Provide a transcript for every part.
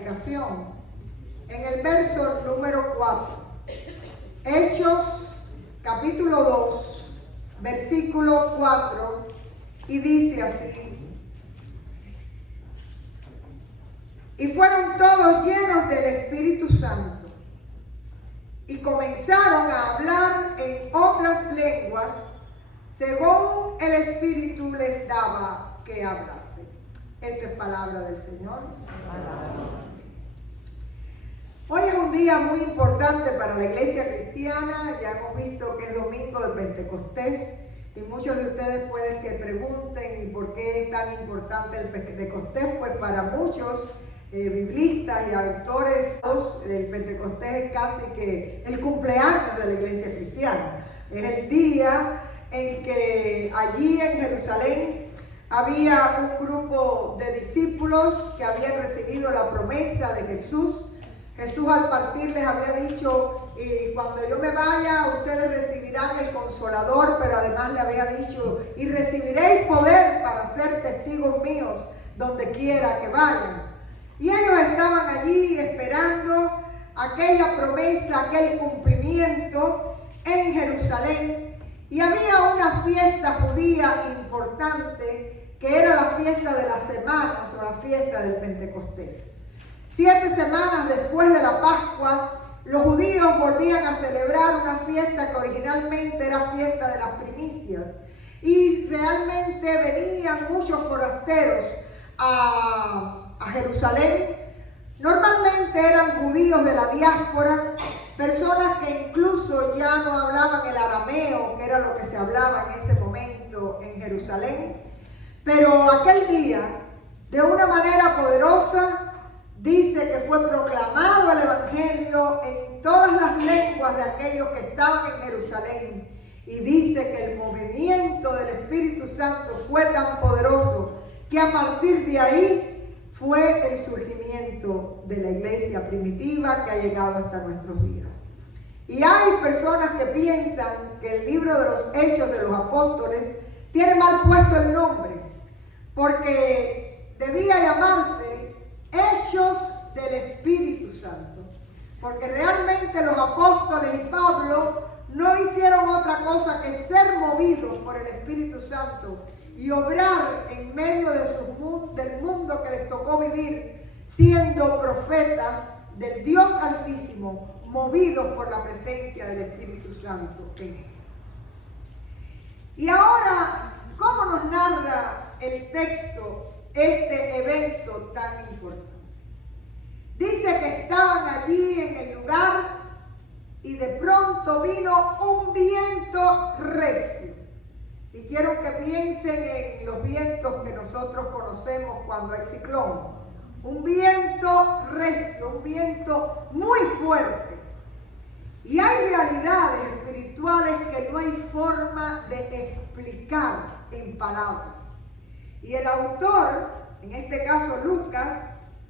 predicación en el verso número 4. Hechos capítulo 2, versículo 4, y dice así: y fueron todos llenos del Espíritu Santo y comenzaron a hablar en otras lenguas según el Espíritu les daba que hablase. Esto es palabra del Señor. Hoy es un día muy importante para la iglesia cristiana. Ya hemos visto que es domingo de Pentecostés y muchos de ustedes pueden que pregunten ¿y por qué es tan importante el Pentecostés? Pues para muchos biblistas y autores, el Pentecostés es casi que el cumpleaños de la iglesia cristiana. Es el día en que allí en Jerusalén había un grupo de discípulos que habían recibido la promesa de Jesús. Jesús al partir les había dicho: y cuando yo me vaya, ustedes recibirán el Consolador, pero además le había dicho: y recibiréis poder para ser testigos míos donde quiera que vayan. Y ellos estaban allí esperando aquella promesa, aquel cumplimiento en Jerusalén. Y había una fiesta judía importante, que era la fiesta de las semanas o la fiesta del Pentecostés. 7 semanas después de la Pascua, los judíos volvían a celebrar una fiesta que originalmente era fiesta de las primicias. Y realmente venían muchos forasteros a Jerusalén. Normalmente eran judíos de la diáspora, personas que incluso ya no hablaban el arameo, que era lo que se hablaba en ese momento en Jerusalén. Pero aquel día, de una manera poderosa, dice que fue proclamado el Evangelio en todas las lenguas de aquellos que estaban en Jerusalén. Y dice que el movimiento del Espíritu Santo fue tan poderoso que a partir de ahí fue el surgimiento de la iglesia primitiva que ha llegado hasta nuestros días. Y hay personas que piensan que el libro de los Hechos de los Apóstoles tiene mal puesto el nombre, porque debía llamarse Hechos del Espíritu Santo, porque realmente los apóstoles y Pablo no hicieron otra cosa que ser movidos por el Espíritu Santo y obrar en medio de del mundo que les tocó vivir, siendo profetas del Dios Altísimo, movidos por la presencia del Espíritu Santo en ellos. Y ahora, ¿cómo nos narra el texto este evento tan importante? Dice que estaban allí en el lugar y de pronto vino un viento recio. Y quiero que piensen en los vientos que nosotros conocemos cuando hay ciclón. Un viento recio, un viento muy fuerte. Y hay realidades espirituales que no hay forma de explicar en palabras. Y el autor, en este caso Lucas,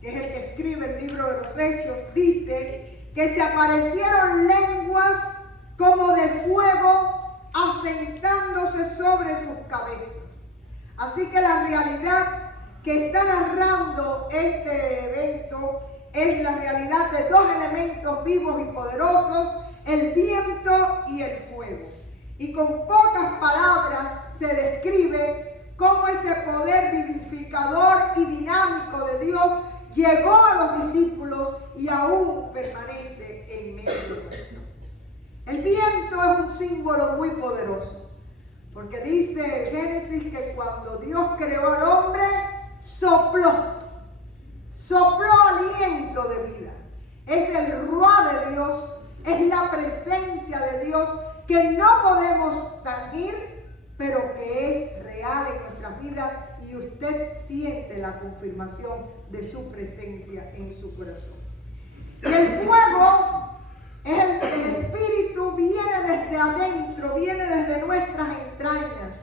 que es el que escribe el libro de los Hechos, dice que se aparecieron lenguas como de fuego asentándose sobre sus cabezas. Así que la realidad que está narrando este evento es la realidad de 2 elementos vivos y poderosos, el viento y el fuego. Y con pocas palabras se describe cómo ese poder vivificador y dinámico de Dios llegó a los discípulos y aún permanece en medio nuestro. El viento es un símbolo muy poderoso, porque dice en Génesis que cuando Dios creó al hombre, sopló aliento de vida. Es el ruá de Dios, es la presencia de Dios que no podemos tangir, pero que es real en nuestras vidas y usted siente la confirmación de su presencia en su corazón. Y el fuego es el espíritu, viene desde adentro, viene desde nuestras entrañas.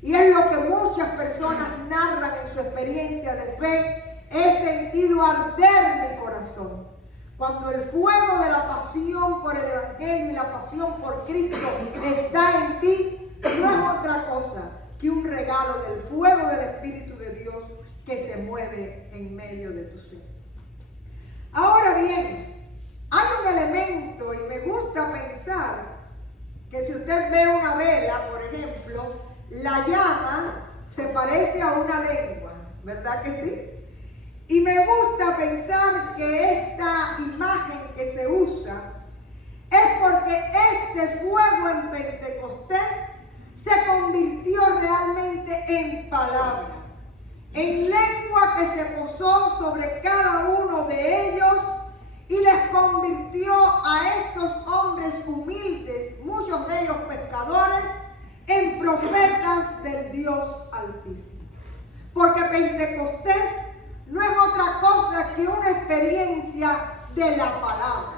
Y es lo que muchas personas narran en su experiencia de fe. He sentido arder mi corazón. Cuando el fuego de la pasión por el Evangelio y la pasión por Cristo está en ti, no es otra cosa que un regalo del fuego del Espíritu de Dios que se mueve en medio de tu ser. Ahora bien, hay un elemento y me gusta pensar que si usted ve una vela, por ejemplo, la llama se parece a una lengua, ¿verdad que sí? Y me gusta pensar que esta imagen que se usa es porque este fuego en Pentecostés se convirtió realmente en palabra, en lengua que se posó sobre cada uno de ellos y les convirtió a estos hombres humildes, muchos de ellos pescadores, en profetas del Dios Altísimo. Porque Pentecostés no es otra cosa que una experiencia de la palabra.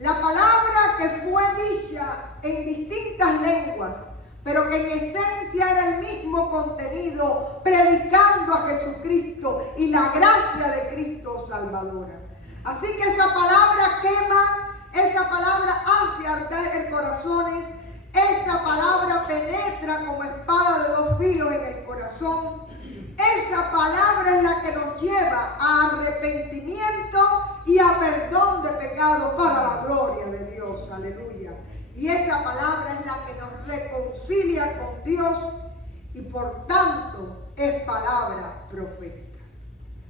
La palabra que fue dicha en distintas lenguas, pero que en esencia era el mismo contenido, predicando a Jesucristo y la gracia de Cristo salvadora. Así que esa palabra quema, esa palabra hace arder corazones, esa palabra penetra como espada de dos filos en el corazón. Esa palabra es la que nos lleva a arrepentimiento y a perdón de pecados para la gloria de Dios. Aleluya. Y esa palabra es la que nos reconcilia con Dios y por tanto es palabra profética.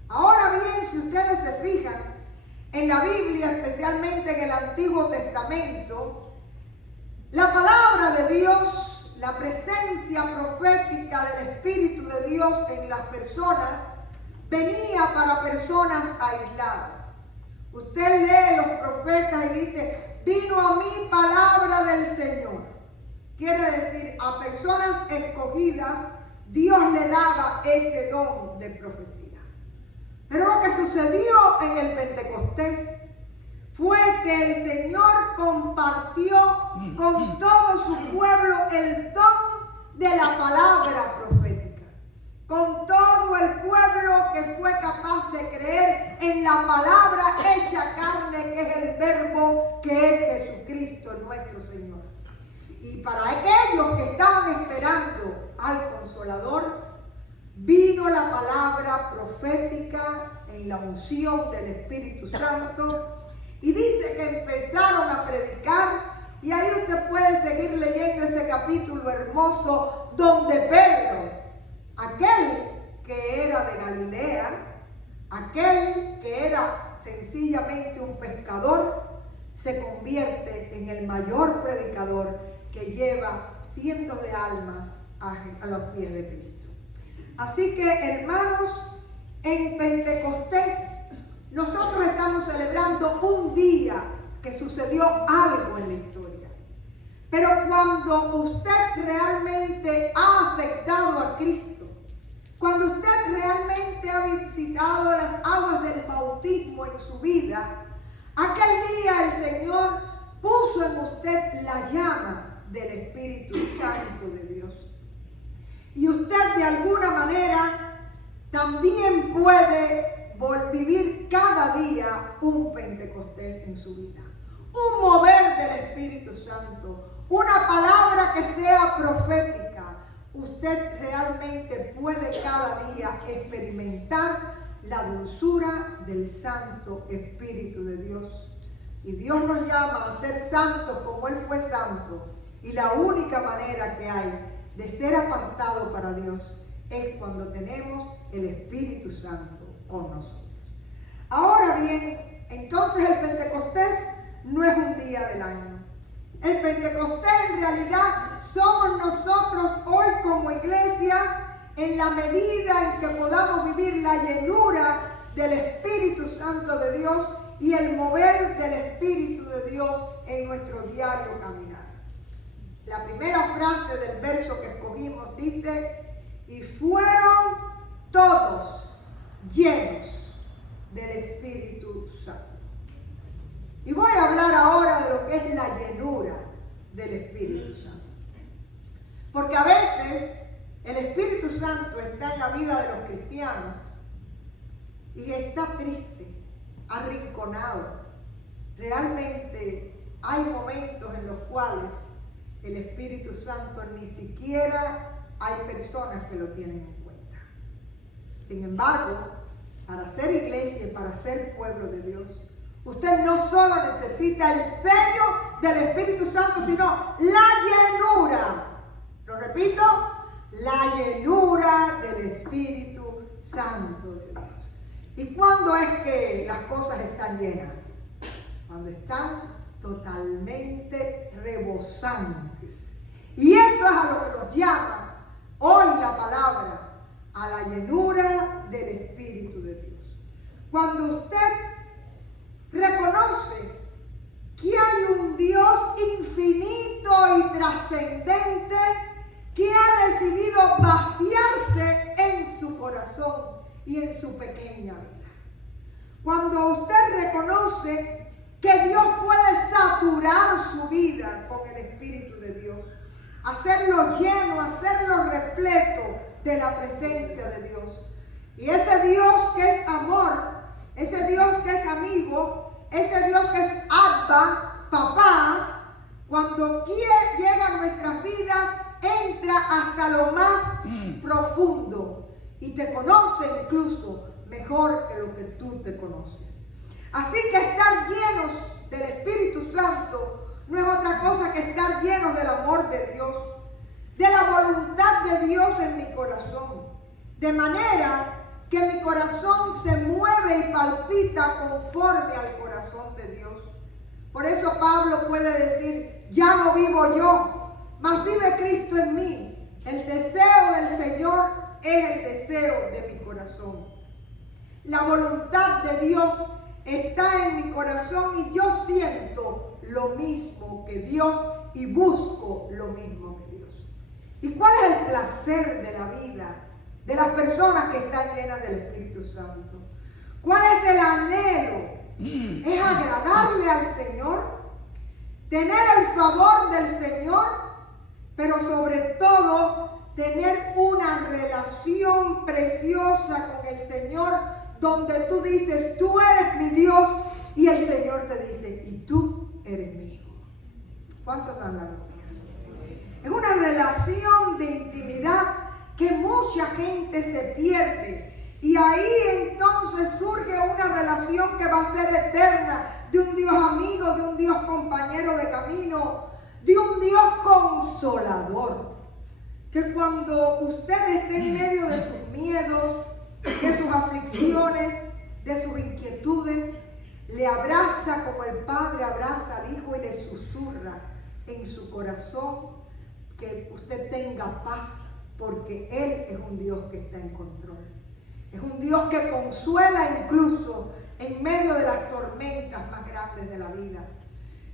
Ahora bien, si ustedes se fijan en la Biblia, especialmente en el Antiguo Testamento, la palabra de Dios, la presencia profética del Espíritu de Dios en las personas, venía para personas aisladas. Usted lee los profetas y dice, vino a mí palabra del Señor. Quiere decir, a personas escogidas, Dios le daba ese don de profecía. Pero lo que sucedió en el Pentecostés fue que el Señor compartió con todo su pueblo el don de la palabra profética. Con todo el pueblo que fue capaz de creer en la palabra hecha carne, que es el verbo, que es Jesucristo nuestro Señor. Y para aquellos que estaban esperando al Consolador, vino la palabra profética en la unción del Espíritu Santo. Y dice que empezaron a predicar, y ahí usted puede seguir leyendo ese capítulo hermoso donde Pedro, aquel que era de Galilea, aquel que era sencillamente un pescador, se convierte en el mayor predicador que lleva cientos de almas a los pies de Cristo. Así que, hermanos, en Pentecostés nosotros estamos celebrando un día que sucedió algo en la historia. Pero cuando usted realmente ha aceptado a Cristo, cuando usted realmente ha visitado las aguas del bautismo en su vida, aquel día el Señor puso en usted la llama del Espíritu Santo de Dios. Y usted de alguna manera también puede vivir cada día un Pentecostés en su vida. Un mover del Espíritu Santo, una palabra que sea profética. Usted realmente puede cada día experimentar la dulzura del Santo Espíritu de Dios. Y Dios nos llama a ser santos como Él fue santo. Y la única manera que hay de ser apartado para Dios es cuando tenemos el Espíritu Santo con nosotros. Ahora bien, entonces el Pentecostés no es un día del año. El Pentecostés en realidad somos nosotros hoy como iglesia, en la medida en que podamos vivir la llenura del Espíritu Santo de Dios y el mover del Espíritu de Dios en nuestro diario caminar. La primera frase del verso que escogimos dice, y fueron todos llenos del Espíritu Santo. Y voy a hablar ahora de lo que es la llenura del Espíritu Santo. Porque a veces el Espíritu Santo está en la vida de los cristianos y está triste, arrinconado. Realmente hay momentos en los cuales el Espíritu Santo ni siquiera hay personas que lo tienen en cuenta. Sin embargo, para ser iglesia y para ser pueblo de Dios, Usted no solo necesita el sello del Espíritu Santo, sino la llenura. Lo repito, la llenura del Espíritu Santo de Dios. ¿Y cuándo es que las cosas están llenas? Cuando están totalmente rebosantes. Y eso es a lo que nos llama hoy la palabra, a la llenura del Espíritu de Dios. Cuando usted reconoce que hay un Dios infinito y trascendente que ha decidido vaciarse en su corazón y en su pequeña vida. Cuando usted reconoce que Dios puede saturar su vida con el Espíritu de Dios, hacerlo lleno, hacerlo repleto de la presencia de Dios. Y ese Dios que es amor, ese Dios que es amigo, ese Dios que es Abba, papá, cuando llega a nuestras vidas, entra hasta lo más profundo y te conoce incluso mejor que lo que tú te conoces. Así que estar llenos del Espíritu Santo no es otra cosa que estar llenos del amor de Dios, de la voluntad de Dios en mi corazón, de manera que mi corazón se mueve y palpita conforme al corazón de Dios. Por eso Pablo puede decir, ya no vivo yo, mas vive Cristo en mí. El deseo del Señor es el deseo de mi corazón. La voluntad de Dios está en mi corazón y yo siento lo mismo que Dios y busco lo mismo que Dios. ¿Y cuál es el placer de la vida de las personas que están llenas del Espíritu Santo? ¿Cuál es el anhelo? Es agradarle al Señor, tener el favor del Señor, pero sobre todo tener una relación preciosa con el Señor, donde tú dices, tú eres mi Dios, y el Señor te dice, y tú eres mi hijo. ¿Cuánto dan la gloria? Es una relación de intimidad que mucha gente se pierde. Y ahí entonces surge una relación que va a ser eterna, de un Dios amigo, de un Dios compañero de camino, de un Dios consolador. Que cuando usted esté en medio de sus miedos, de sus aflicciones, de sus inquietudes, le abraza como el Padre abraza al Hijo y le susurra en su corazón que usted tenga paz, porque Él es un Dios que está en control. Es un Dios que consuela incluso en medio de las tormentas más grandes de la vida.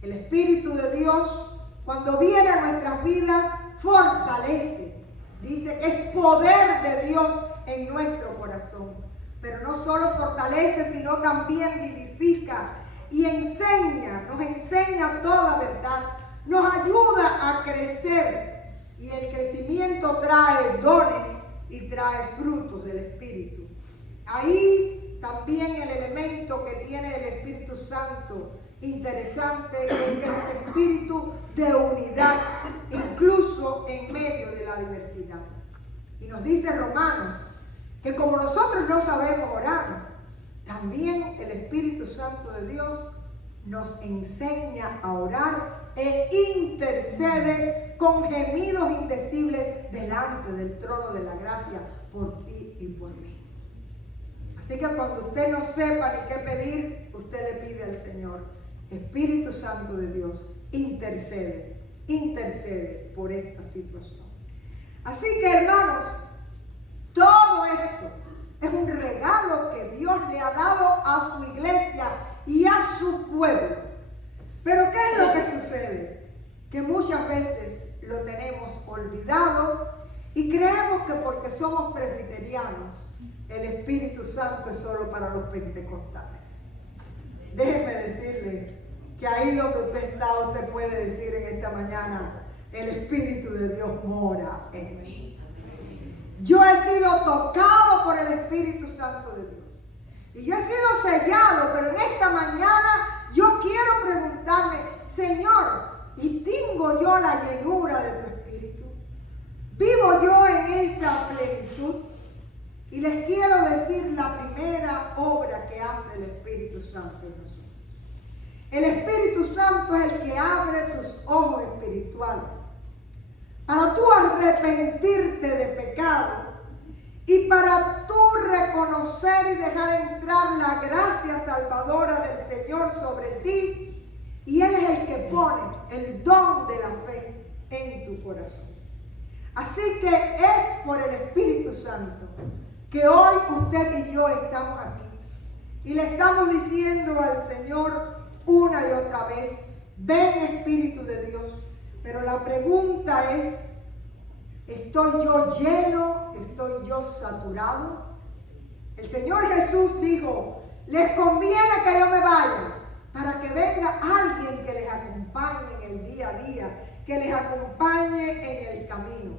El Espíritu de Dios, cuando viene a nuestras vidas, fortalece. Dice que es poder de Dios en nuestro corazón. Pero no solo fortalece, sino también vivifica y enseña, nos enseña toda verdad. Nos ayuda a crecer. Y el crecimiento trae dones y trae frutos del Espíritu. Ahí también el elemento que tiene el Espíritu Santo interesante es que es un espíritu de unidad, incluso en medio de la diversidad. Y nos dice Romanos que como nosotros no sabemos orar, también el Espíritu Santo de Dios nos enseña a orar e intercede con gemidos indecibles delante del trono de la gracia por ti y por mí. Así que cuando usted no sepa ni qué pedir, usted le pide al Señor, Espíritu Santo de Dios, intercede por esta situación. Así que hermanos, todo esto es un regalo que Dios le ha dado a su iglesia y a su pueblo. Pero ¿qué es lo que sucede? Que muchas veces lo tenemos olvidado y creemos que porque somos presbiterianos, el Espíritu Santo es solo para los pentecostales. Déjenme decirle que ahí donde usted está, usted puede decir en esta mañana, el Espíritu de Dios mora en mí. Yo he sido tocado por el Espíritu Santo de Dios. Y yo he sido sellado, pero en esta mañana yo quiero preguntarme, Señor, ¿y tengo yo la llenura de tu Espíritu? ¿Vivo yo en esa plenitud? Y les quiero decir la primera obra que hace el Espíritu Santo en nosotros. El Espíritu Santo es el que abre tus ojos espirituales para tú arrepentirte de pecado y para tú reconocer y dejar entrar la gracia salvadora del Señor sobre ti. Y Él es el que pone el don de la fe en tu corazón. Así que es por el Espíritu Santo que hoy usted y yo estamos aquí. Y le estamos diciendo al Señor una y otra vez, ven Espíritu de Dios. Pero la pregunta es, ¿estoy yo lleno? ¿Estoy yo saturado? El Señor Jesús dijo, les conviene que yo me vaya para que venga alguien que les acompañe en el día a día, que les acompañe en el camino.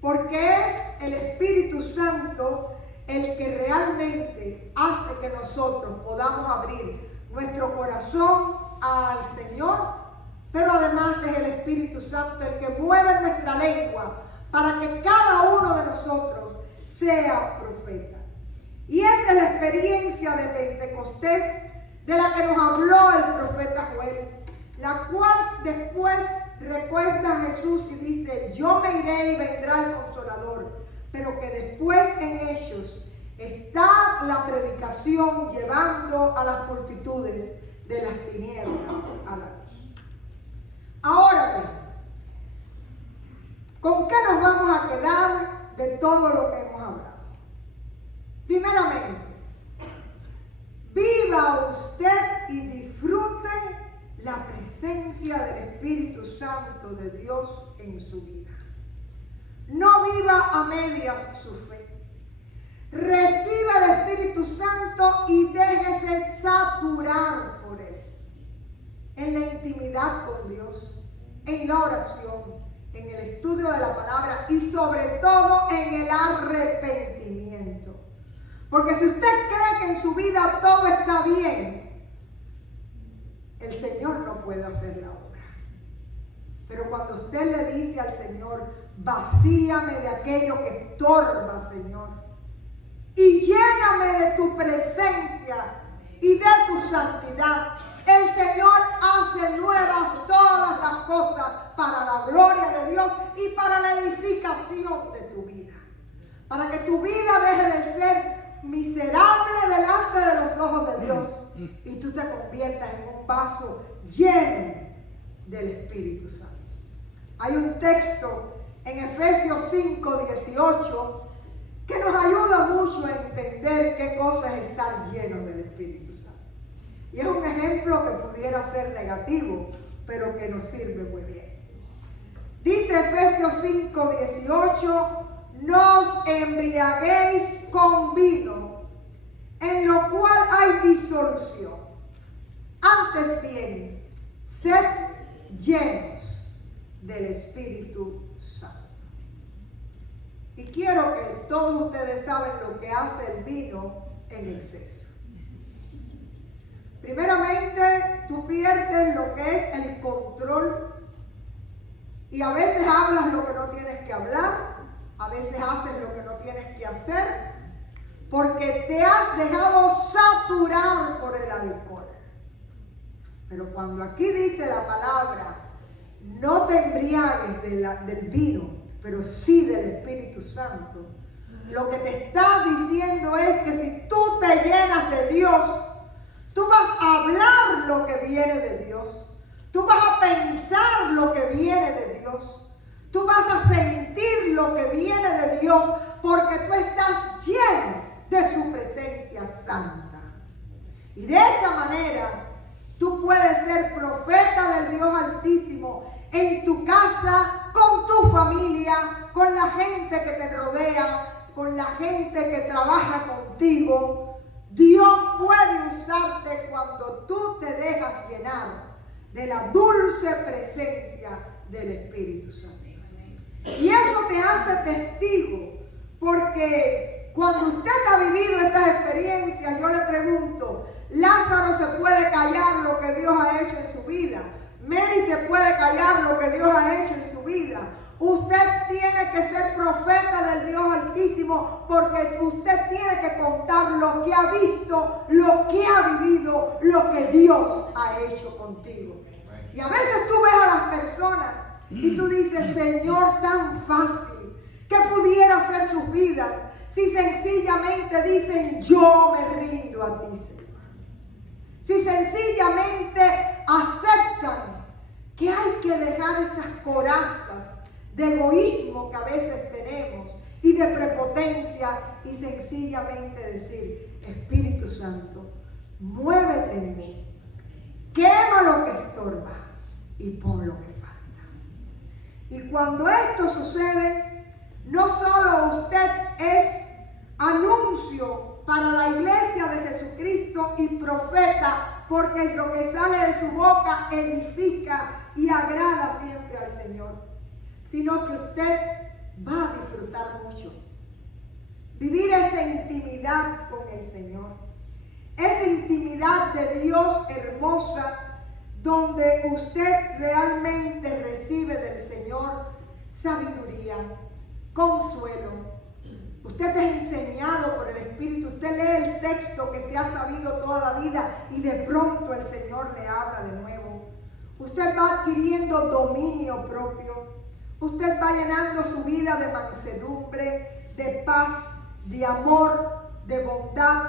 Porque es el Espíritu Santo el que realmente hace que nosotros podamos abrir nuestro corazón al Señor, pero además es el Espíritu Santo el que mueve nuestra lengua para que cada uno de nosotros sea profeta. Y esa es la experiencia de Pentecostés de la que nos habló el profeta Joel, la cual después recuerda a Jesús y dice, yo me iré y vendrá el Consolador, pero que después en Hechos está la predicación llevando a las multitudes de las tinieblas a la luz. Ahora bien, ¿con qué nos vamos a quedar de todo lo que hemos hablado? Primeramente, viva usted y disfrute la presencia del Espíritu Santo de Dios en su vida. No viva a medias su fe. Reciba el Espíritu Santo y déjese saturar por Él. En la intimidad con Dios, en la oración, en el estudio de la palabra y sobre todo en el arrepentimiento. Porque si usted cree que en su vida todo está bien, el Señor no puede hacer la obra. Pero cuando usted le dice al Señor, vacíame de aquello que estorba, Señor, y lléname de tu presencia y de tu santidad, el Señor hace nuevas todas las cosas para la gloria de Dios y para la edificación de tu vida. Para que tu vida deje de ser miserable delante de los ojos de Dios y tú te conviertas en un vaso lleno del Espíritu Santo. Hay un texto en Efesios 5:18 que nos ayuda mucho a entender qué cosa es estar lleno del Espíritu Santo. Y es un ejemplo que pudiera ser negativo, pero que nos sirve muy bien. Dice Efesios 5:18, no os embriaguéis con vino, en lo cual hay disolución. Antes bien, sed llenos del Espíritu Santo. Y quiero que todos ustedes saben lo que hace el vino en exceso. Primeramente, tú pierdes lo que es el control y a veces hablas lo que no tienes que hablar, a veces haces lo que no tienes que hacer, porque te has dejado saturar por el alcohol. Pero cuando aquí dice la palabra, no te embriagues del vino, pero sí del Espíritu Santo, lo que te está diciendo es que si tú te llenas de Dios, tú vas a hablar lo que viene de Dios. Tú vas a pensar lo que viene de Dios. Tú vas a sentir lo que viene de Dios porque tú estás lleno de su presencia santa. Y de esa manera tú puedes ser profeta del Dios Altísimo en tu casa, con tu familia, con la gente que te rodea, con la gente que trabaja contigo. Dios puede usarte cuando tú te dejas llenar de la dulce presencia del Espíritu Santo. Y eso te hace testigo, porque cuando usted ha vivido estas experiencias, yo le pregunto, Lázaro se puede callar lo que Dios ha hecho en su vida. Mary se puede callar lo que Dios ha hecho en su vida. Usted tiene que ser profeta del Dios Altísimo, porque usted tiene que contar lo que ha visto, lo que ha vivido, lo que Dios ha hecho contigo. Y a veces tú ves a las personas y tú dices, Señor, tan fácil que pudiera ser sus vidas si sencillamente dicen, yo me rindo a ti, Señor. Si sencillamente aceptan que hay que dejar esas corazas de egoísmo que a veces tenemos y de prepotencia y sencillamente decir, Espíritu Santo, muévete en mí, quema lo que estorba y pon lo que falta. Y cuando esto sucede, no solo usted es anuncio para la iglesia de Jesucristo y profeta, porque lo que sale de su boca edifica y agrada siempre al Señor, sino que usted va a disfrutar mucho. Vivir esa intimidad con el Señor, esa intimidad de Dios hermosa, donde usted realmente recibe del Señor sabiduría, consuelo. Usted es enseñado por el Espíritu, usted lee el texto que se ha sabido toda la vida y de pronto el Señor le habla de nuevo. Usted va adquiriendo dominio propio. Usted va llenando su vida de mansedumbre, de paz, de amor, de bondad,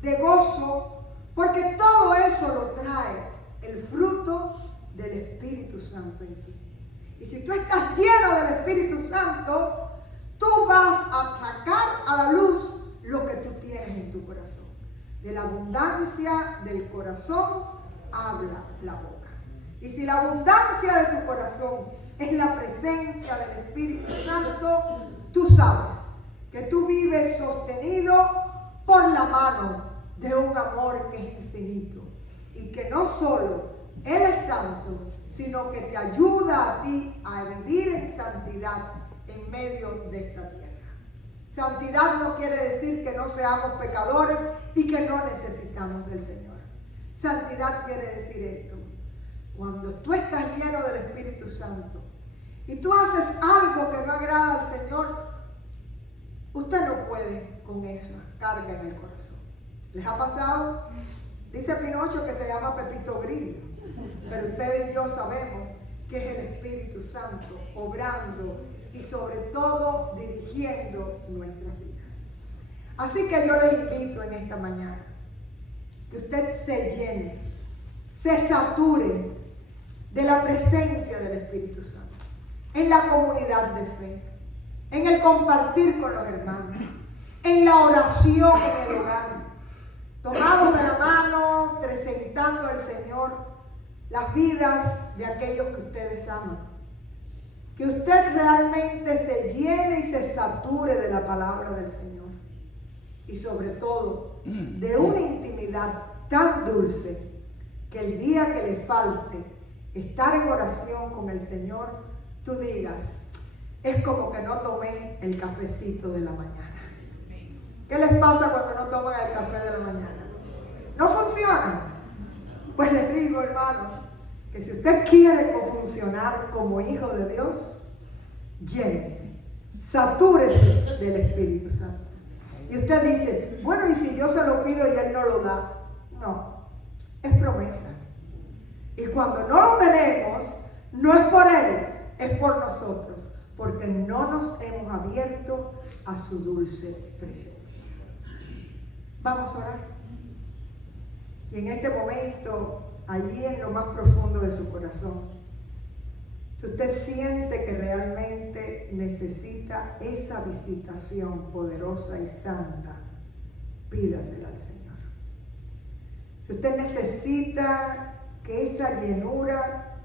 de gozo, porque todo eso lo trae el fruto del Espíritu Santo en ti. Y si tú estás lleno del Espíritu Santo, tú vas a sacar a la luz lo que tú tienes en tu corazón. De la abundancia del corazón habla la boca. Y si la abundancia de tu corazón es la presencia del Espíritu Santo, tú sabes que tú vives sostenido por la mano de un amor que es infinito y que no solo Él es santo, sino que te ayuda a ti a vivir en santidad en medio de esta tierra. Santidad no quiere decir que no seamos pecadores y que no necesitamos del Señor. Santidad quiere decir esto: cuando tú estás lleno del Espíritu Santo y tú haces algo que no agrada al Señor, usted no puede con esa carga en el corazón. ¿Les ha pasado? Dice Pinocho que se llama Pepito Grillo, pero ustedes y yo sabemos que es el Espíritu Santo obrando y sobre todo dirigiendo nuestras vidas. Así que yo les invito en esta mañana que usted se llene, se sature de la presencia del Espíritu Santo, en la comunidad de fe, en el compartir con los hermanos, en la oración en el hogar, tomados de la mano, presentando al Señor las vidas de aquellos que ustedes aman. Que usted realmente se llene y se sature de la palabra del Señor. Y sobre todo, de una intimidad tan dulce que el día que le falte estar en oración con el Señor, tú digas, es como que no tomé el cafecito de la mañana. ¿Qué les pasa cuando no toman el café de la mañana? ¿No funciona? Pues les digo, hermanos, que si usted quiere funcionar como hijo de Dios, llénese, satúrese del Espíritu Santo. Y usted dice, bueno, ¿y si yo se lo pido y Él no lo da? No, es promesa. Y cuando no lo tenemos, no es por Él, es por nosotros, porque no nos hemos abierto a su dulce presencia. Vamos a orar. Y en este momento, allí en lo más profundo de su corazón, si usted siente que realmente necesita esa visitación poderosa y santa, pídasela al Señor. Si usted necesita que esa llenura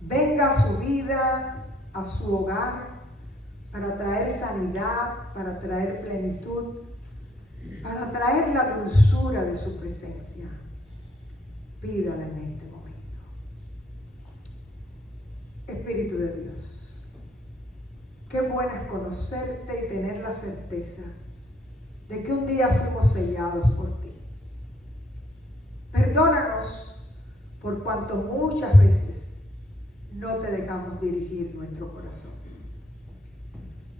venga a su vida, a su hogar, para traer sanidad, para traer plenitud, para traer la dulzura de su presencia, pídala en este momento. Espíritu de Dios, qué bueno es conocerte y tener la certeza de que un día fuimos sellados por ti. Perdónanos por cuanto muchas veces no te dejamos dirigir nuestro corazón.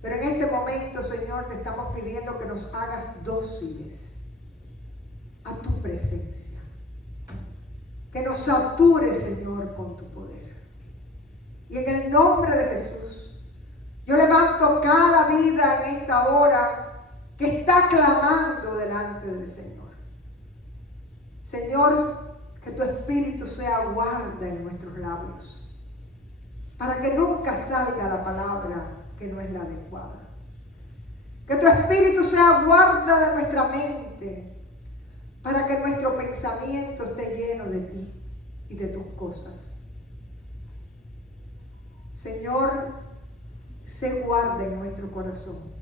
Pero en este momento, Señor, te estamos pidiendo que nos hagas dóciles a tu presencia. Que nos satures, Señor, con tu poder. Y en el nombre de Jesús, yo levanto cada vida en esta hora que está clamando delante del Señor. Señor, que tu Espíritu sea guarda en nuestros labios, para que nunca salga la palabra que no es la adecuada. Que tu Espíritu sea guarda de nuestra mente, para que nuestro pensamiento esté lleno de ti y de tus cosas. Señor, sé guarda en nuestro corazón,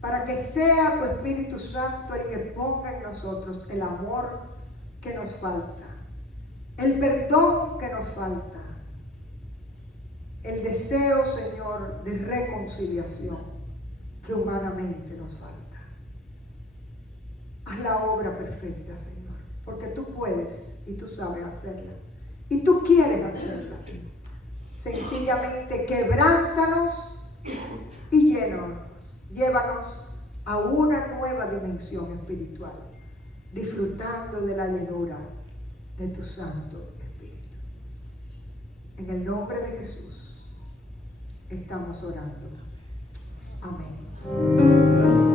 para que sea tu Espíritu Santo el que ponga en nosotros el amor que nos falta, el perdón que nos falta, el deseo, Señor, de reconciliación que humanamente nos falta. Haz la obra perfecta, Señor, porque tú puedes y tú sabes hacerla. Y tú quieres hacerla. Sencillamente quebrántanos y llévanos a una nueva dimensión espiritual, disfrutando de la llenura de tu Santo Espíritu. En el nombre de Jesús estamos orando. Amén.